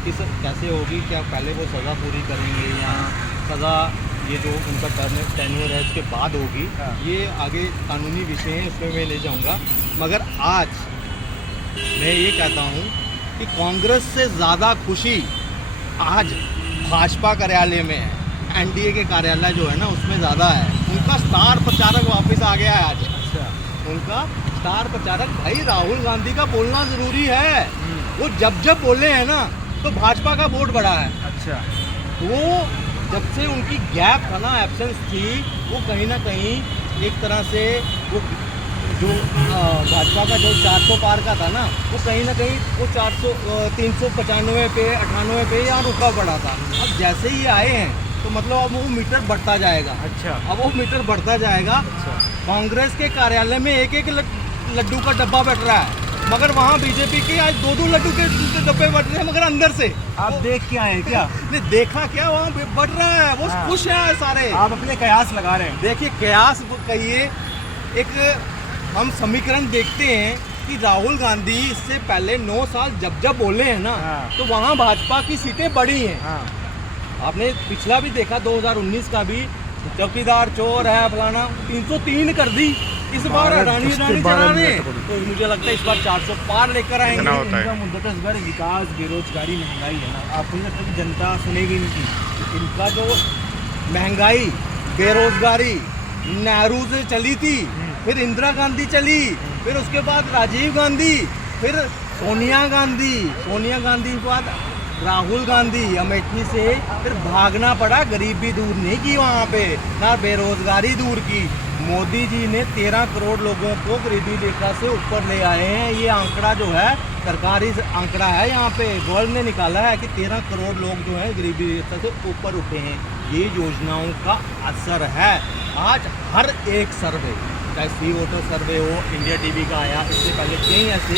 किस कैसे होगी, क्या पहले वो सज़ा पूरी करेंगे या सज़ा ये जो उनका टेन्योर है उसके बाद होगी, ये आगे कानूनी विषय है, उसमें मैं नहीं जाऊँगा। मगर आज मैं ये कहता हूँ कि कांग्रेस से ज़्यादा खुशी आज भाजपा कार्यालय में है, एनडीए के कार्यालय जो है ना उसमें ज़्यादा है। उनका स्टार प्रचारक वापस आ गया है आज। उनका स्टार प्रचारक भाई राहुल गांधी का बोलना ज़रूरी है। वो जब जब बोले हैं ना तो भाजपा का वोट बढ़ा है। अच्छा, वो जब से उनकी गैप था ना, एब्सेंस थी, वो कहीं ना कहीं एक तरह से वो जो भाजपा का जो 400 पार का था ना, वो कहीं ना कहीं वो 400 395 पे 98 पे यहाँ रुका पड़ा था। अब जैसे ही आए हैं तो मतलब अब वो मीटर बढ़ता जाएगा। अच्छा, अब वो मीटर बढ़ता जाएगा। अच्छा। कांग्रेस के कार्यालय में एक एक लड्डू का डब्बा बट रहा है, मगर वहाँ बीजेपी के आज दो लड्डू के डब्बे बट रहे हैं, मगर अंदर से। आप देख के आए क्या? नहीं देखा क्या, वहाँ बढ़ रहा है, वो खुश है सारे। आप अपने कयास लगा रहे हैं। देखिए कयास कहिए, एक हम समीकरण देखते हैं कि राहुल गांधी इससे पहले 9 साल जब जब बोले हैं ना, तो वहाँ भाजपा की सीटें बढ़ी हैं। आपने पिछला भी देखा 2019 का भी, चौकीदार चोर है फलाना 303 कर दी। इस बार अडानी चला रहे, तो मुझे लगता है इस बार 400 पार लेकर आएंगे। इनका मुद्दा तो इस बार विकास, बेरोजगारी, महंगाई है ना। आपको नहीं लगता कि जनता सुनेगी इनकी? इनका जो महंगाई, बेरोजगारी नेहरू से चली थी, फिर इंदिरा गांधी चली, फिर उसके बाद राजीव गांधी, फिर सोनिया गांधी के बाद राहुल गांधी, अमेठी से फिर भागना पड़ा। गरीबी दूर नहीं की वहाँ पे, ना बेरोजगारी दूर की। मोदी जी ने 13 करोड़ लोगों को गरीबी रेखा से ऊपर ले आए हैं। ये आंकड़ा जो है सरकारी आंकड़ा है, यहाँ पे वर्ल्ड ने निकाला है कि 13 करोड़ लोग जो है गरीबी रेखा से ऊपर उठे हैं। ये योजनाओं का असर है। आज हर एक सर्वे, चाहे सी वोटर सर्वे हो, इंडिया टीवी का आया, इससे पहले कई ऐसे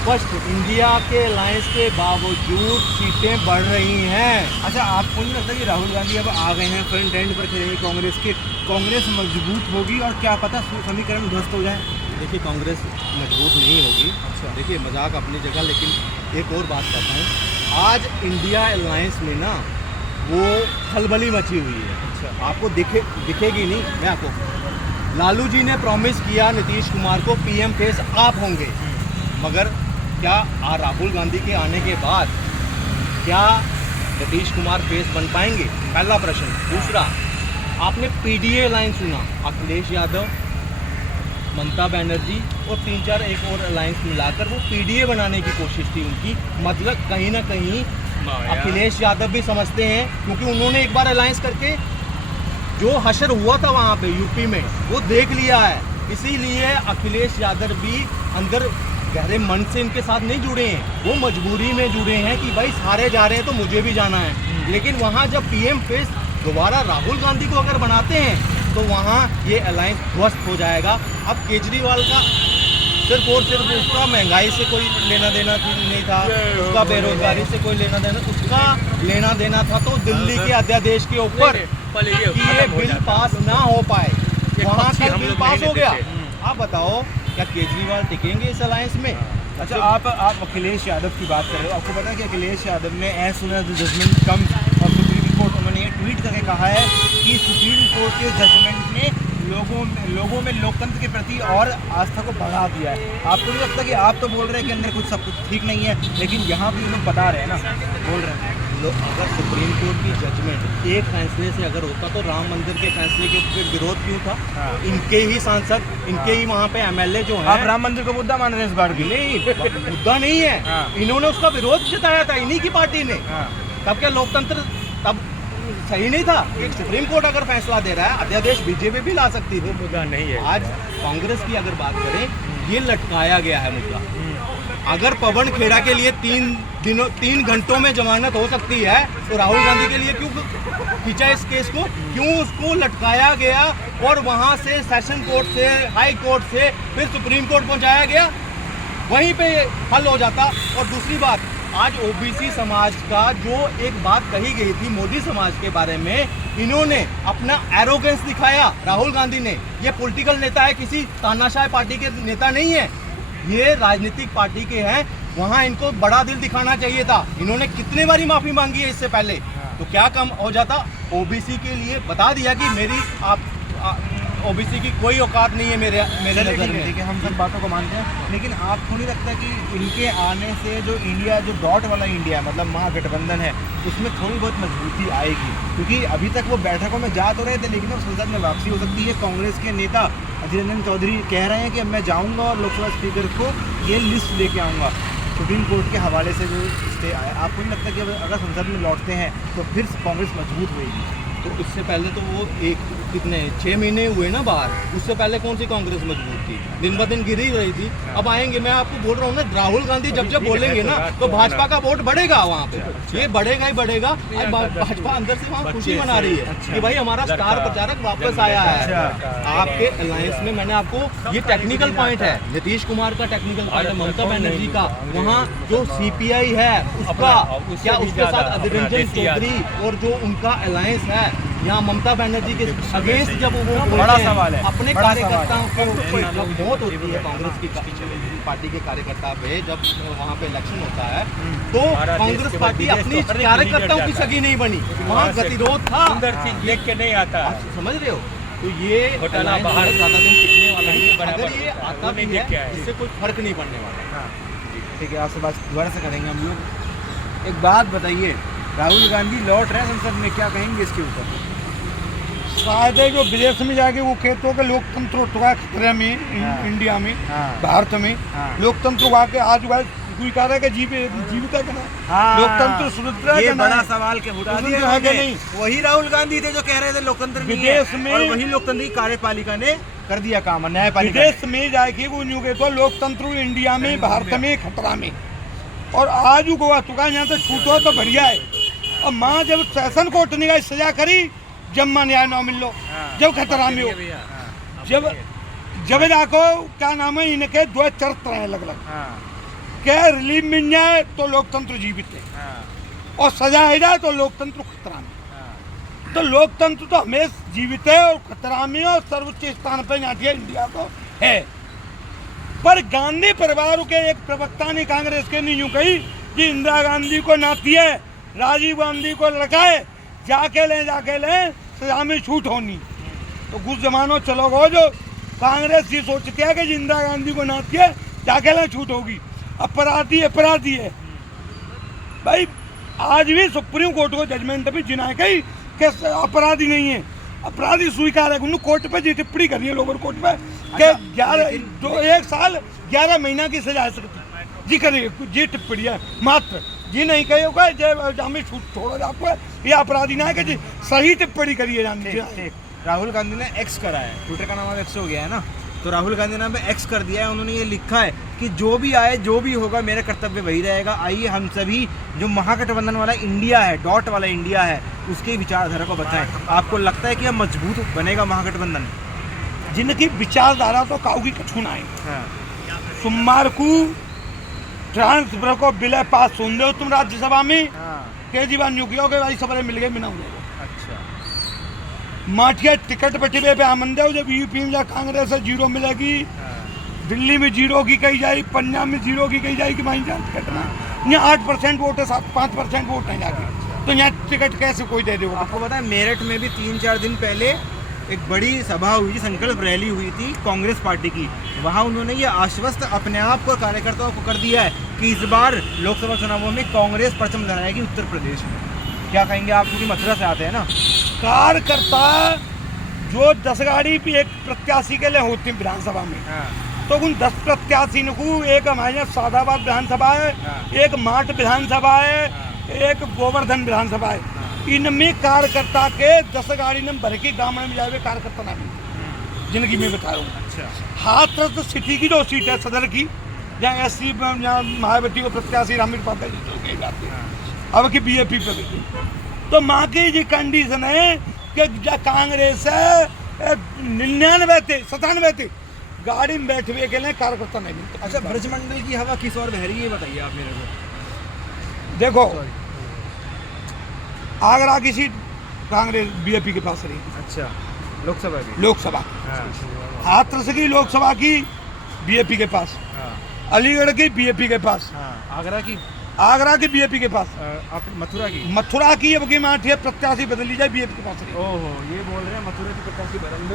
स्पष्ट इंडिया के अलायंस के बावजूद सीटें बढ़ रही हैं। अच्छा, आपको नहीं लगता कि राहुल गांधी अब आ गए हैं, फ्रंट एंड पर खड़े हैं कांग्रेस के, कांग्रेस मजबूत होगी और क्या पता समीकरण ध्वस्त हो जाए? देखिए कांग्रेस मजबूत नहीं होगी। अच्छा, देखिए मजाक अपनी जगह, लेकिन एक और बात कहता हूँ, आज इंडिया अलायंस में ना वो खलबली मची हुई है। अच्छा, आपको दिखेगी नहीं। मैं आपको, लालू जी ने प्रॉमिस किया नीतीश कुमार को पीएम फेस आप होंगे, मगर क्या राहुल गांधी के आने के बाद क्या नीतीश कुमार फेस बन पाएंगे? पहला प्रश्न। दूसरा, आपने पीडीए लाइन सुना, अखिलेश यादव, ममता बनर्जी और 3-4 एक और अलायंस मिलाकर वो पीडीए बनाने की कोशिश थी उनकी। मतलब कहीं ना कहीं अखिलेश यादव भी समझते हैं, क्योंकि उन्होंने एक बार अलायंस करके जो हशर हुआ था वहाँ पे यूपी में वो देख लिया है। इसीलिए अखिलेश यादव भी अंदर गहरे मन से इनके साथ नहीं जुड़े हैं, वो मजबूरी में जुड़े हैं कि भाई सारे जा रहे हैं तो मुझे भी जाना है। लेकिन वहाँ जब पीएम फेस दोबारा राहुल गांधी को अगर बनाते हैं तो वहाँ ये अलायंस ध्वस्त हो जाएगा। अब केजरीवाल का सिर्फ और सिर्फ उसका महंगाई से कोई लेना देना नहीं था, उसका बेरोजगारी से कोई लेना देना, उसका लेना देना था तो दिल्ली के अध्यादेश के ऊपर कि ये बिल पास ना हो पाए, वहाँ का बिल पास हो गया। आप बताओ क्या केजरीवाल टिकेंगे इस अलायंस में? अच्छा, आप अखिलेश यादव की बात कर रहे हो। आपको पता है कि अखिलेश यादव ने एज सुन एज जजमेंट कम और सुप्रीम कोर्ट, उन्होंने ये ट्वीट करके कहा है कि सुप्रीम कोर्ट के जजमेंट ने लोगों में लोकतंत्र के प्रति और आस्था को बढ़ा दिया है। आपको नहीं लगता कि आप तो बोल रहे हैं कि अंदर कुछ सब कुछ ठीक नहीं है, लेकिन यहाँ भी लोग बता रहे हैं ना, बोल रहे हैं अगर सुप्रीम कोर्ट की जजमेंट एक फैसले से अगर होता तो राम मंदिर के फैसले के विरोध क्यों था? इनके ही सांसद, इनके ही वहाँ पे एमएलए जो हैं। आप राम मंदिर को मुद्दा मान रहे हैं इस बार भी? नहीं, मुद्दा नहीं है। इन्होंने उसका विरोध जताया था, इन्हीं की पार्टी ने। तब क्या लोकतंत्र तब सही नहीं था? एक सुप्रीम कोर्ट अगर फैसला दे रहा है, अध्यादेश बीजेपी भी ला सकती थी, मुद्दा नहीं है। आज कांग्रेस की अगर बात करें, ये लटकाया गया है मुद्दा। अगर पवन खेड़ा के लिए 3 घंटों में जमानत हो सकती है तो राहुल गांधी के लिए क्यों खींचा इस केस को? क्यों उसको लटकाया गया और वहां से सेशन कोर्ट से, हाई कोर्ट से फिर सुप्रीम कोर्ट पहुंचाया गया? वहीं पे हल हो जाता। और दूसरी बात, आज ओबीसी समाज का जो एक बात कही गई थी मोदी समाज के बारे में, इन्होंने अपना एरोगेंस दिखाया राहुल गांधी ने। ये पॉलिटिकल नेता है, किसी तानाशाह पार्टी के नेता नहीं है, ये राजनीतिक पार्टी के हैं। वहाँ इनको बड़ा दिल दिखाना चाहिए था। इन्होंने कितने बारी माफी मांगी है इससे पहले, तो क्या कम हो जाता। ओबीसी के लिए बता दिया कि मेरी ओबीसी की कोई औकात नहीं है मेरे नज़र में। ठीक है, हम सब बातों को मानते हैं, लेकिन आपको नहीं लगता कि इनके आने से जो इंडिया, जो डॉट वाला इंडिया मतलब महागठबंधन है, उसमें थोड़ी बहुत मजबूती आएगी? क्योंकि अभी तक वो बैठकों में जा तो रहे थे, लेकिन अब संसद में वापसी हो सकती है। कांग्रेस के नेता अधीर रंजन चौधरी कह रहे हैं कि अब मैं जाऊँगा और लोकसभा स्पीकर को ये लिस्ट लेके आऊँगा सुप्रीम कोर्ट के हवाले से जो स्टे आया। आपको नहीं लगता कि अगर संसद में लौटते हैं तो फिर कांग्रेस मजबूत होगी? तो इससे पहले तो वो कितने 6 महीने हुए ना बाहर, उससे पहले कौन सी कांग्रेस मजबूत थी? दिन ब दिन गिर ही रही थी। अब आएंगे, मैं आपको बोल रहा हूँ ना, राहुल गांधी जब बोलेंगे ना तो भाजपा का वोट बढ़ेगा वहाँ पे, ये बढ़ेगा ही बढ़ेगा। आज भाजपा अंदर से वहाँ खुशी मना रही है कि भाई हमारा स्टार प्रचारक वापस आया है। आपके अलायंस में मैंने आपको ये टेक्निकल पॉइंट है, नीतीश कुमार का टेक्निकल पॉइंट है, ममता बनर्जी का, वहाँ जो सीपीआई है उसका क्या, उसके साथ अधीर रंजन चौधरी और जो उनका अलायंस है यहाँ ममता बनर्जी के अगेंस्ट जब वो बड़ा सवाल है, अपने कार्यकर्ताओं को जब मौत होती है कांग्रेस की पार्टी के कार्यकर्ता पे, जब वहाँ पे इलेक्शन होता है तो कांग्रेस पार्टी अपनी कार्यकर्ताओं की सगी नहीं बनी, वहाँ गतिरोध था, देख के नहीं आता। समझ रहे हो? तो ये घोटाला बाहर ज्यादा दिन टिकने वाला नहीं है। अगर ये आता भी है इससे कोई फर्क नहीं पड़ने वाला। ठीक है, आपसे बात दोबारा से करेंगे हम लोग। एक बात बताइए, राहुल गांधी लौट रहे हैं संसद में, क्या कहेंगे इसके ऊपर? शायद है जो विदेश में जाके वो कहते हो कि लोकतंत्र हुआ खतरे में, इंडिया में, भारत में लोकतंत्र हुआ के आज स्वीकार है कि जीवित है कि नहीं, लोकतंत्र सुरक्षित है, ये बड़ा सवाल के उठा दिया है कि नहीं? वही राहुल गांधी थे जो कह रहे थे लोकतंत्र नहीं है, विदेश में, और वही लोकतंत्र की कार्यपालिका ने कर दिया काम, न्यायपालिका। विदेश में जाके वो न्यू कहते हो लोकतंत्र इंडिया में, भारत में खतरा में, और आज वो हुआ तुका यहाँ से छूटो तो बढ़िया है। और माँ जब सेशन कोर्ट ने का सजा करी, जब माँ न्याय न मिल लो, जब खतरा में हो, जब जाको क्या नाम है इनके दो चरित्र हैं अलग अलग, क्या रिलीफ मिल जाए तो लोकतंत्र जीवित है, और सजा हो जाए तो लोकतंत्र खतरा में। तो लोकतंत्र तो हमेशा जीवित है और खतरा में, और सर्वोच्च स्थान पर यहाँ इंडिया को है। पर गांधी परिवार के एक प्रवक्ता ने कांग्रेस के नहीं यूं कही कि इंदिरा गांधी को नाती है, राजीव गांधी को लड़काए, जाके ले सजा में छूट होनी। तो कुछ जमानों चलो गो जो कांग्रेस ये सोचती है कि इंदिरा गांधी को नाती है, जाके ले छूट होगी। अपराधी अपराधी है भाई। आज भी सुप्रीम कोर्ट को जजमेंट भी जिना कही कि अपराधी नहीं है, अपराधी स्वीकार है। उन्होंने कोर्ट पे जी टिप्पणी करी है लोअर कोर्ट पे कि 1 साल 11 महीना की सजा है सकती जी, करिए जी टिप्पणी है मात्र जी, नहीं कहे होगा हमें छोड़ो आपको, ये अपराधी ना है कि जी सही टिप्पणी करिए। जानते राहुल गांधी ने एक्स करा है, ट्विटर का नाम एक्स हो गया है ना, तो राहुल गांधी ने पे एक्स कर दिया है। उन्होंने ये लिखा है कि जो भी आए जो भी होगा मेरा कर्तव्य वही रहेगा। आइए हम सभी जो महागठबंधन वाला इंडिया है, डॉट वाला इंडिया है, उसके विचारधारा को बताएं। आपको लगता है कि अब मजबूत बनेगा महागठबंधन? जिनकी विचारधारा तो काऊ की कछु ना है। सोमवार को ट्रांसफर को बिल पास सुन दो तुम राज्यसभा में, केजरीवाल न्यूक्लियो के भाई सबरे मिल गए बिना। अच्छा, माठिया टिकट बैठी पे आमंदे हो, जब यूपी में जा कांग्रेस से 0 मिलेगी, दिल्ली में 0 की कही जाएगी, पंजाब में 0 की कही जाएगी, वहीं जान टिकट ना। यहाँ 8% वोट है, 5% वोट नहीं जाके, तो यहाँ टिकट कैसे कोई दे देगा? आपको पता है मेरठ में भी 3-4 दिन पहले एक बड़ी सभा हुई थी, संकल्प रैली हुई थी कांग्रेस पार्टी की। वहाँ उन्होंने ये आश्वस्त अपने आप को कार्यकर्ताओं को कर दिया है कि इस बार लोकसभा चुनावों में कांग्रेस परचम लहराएगी उत्तर प्रदेश में। क्या कहेंगे आप, क्योंकि मथुरा से आते हैं ना? कार्यकर्ता जो 10 गाड़ी भी एक प्रत्याशी के लिए होती है विधानसभा में, तो उन 10 प्रत्याशी को, एक हमारे यहाँ सादाबाद विधानसभा है, एक माठ विधानसभा है, एक गोवर्धन विधानसभा है, इनमें कार्यकर्ता के 10 गाड़ी ने भर के गाँव में जाए कार्यकर्ता ना मिले, जिनकी मैं बता रहा हूँ। अच्छा, हाथरस सिटी की जो सीट है सदर की, जहाँ SC मायावती को प्रत्याशी रामवीर पाठक जी जाते हैं, अब की BJP पे गई, तो माँ की ये कंडीशन है कि कांग्रेस है 99 थे 97 थे गाड़ी में बैठे हुए के लिए कार्यकर्ता नहीं मिलते। अच्छा, ब्रजमंडल की हवा किस और बह रही है बताइए आप मेरे को। देखो, आगरा की सीट कांग्रेस BJP के पास रही। अच्छा, लोकसभा की, लोकसभा हाथरस की लोकसभा की BJP के पास, अलीगढ़ की बीजेपी के पास, हाँ, आगरा की, आगरा की बीजेपी के पास, मथुरा की। मथुरा की अब की माठी प्रत्याशी बदली जाए बीजेपी के पास। ओहो, ये बोल रहे हैं मथुरा की प्रत्याशी बदल